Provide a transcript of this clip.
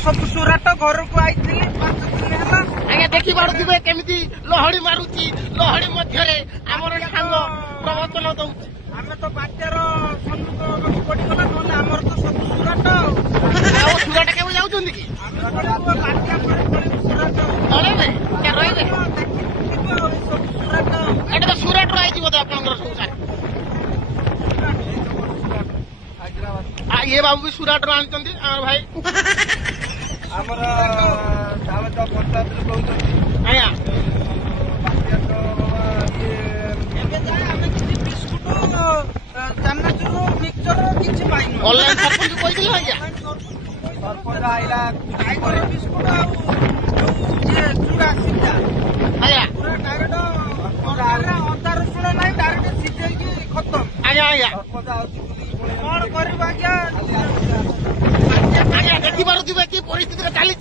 सब सुराट घर को आई 5 दिन है आज्ञा देखी पारे केमी लहड़ी मारुची लहड़ी मध्य आमर सांग प्रवचन दौर आम तो बात्यार सम्मुख पड़गला ना आमर तो सब सुराट सुराट केवे जाऊँ कि बात्या पड़े क्या रही एटा तो सुराट आई बोधे आप सब ये बाबू भी सुराट आनी भाई आमर पंचायत आज्ञा चानाचूर मिक्सचर किसी पाइन ऑनलाइन सरपंच कही आज्ञा सरपंच आईला टाइगर बिस्कुट चूड़ा सीधा आज्ञा पूरा डायरेक्ट अदा रसुण ना डायरेक्ट सीझे खत्म आज्ञा आज्ञा कौन कर आज्ञा देखी पारे कि परिस्थिति चली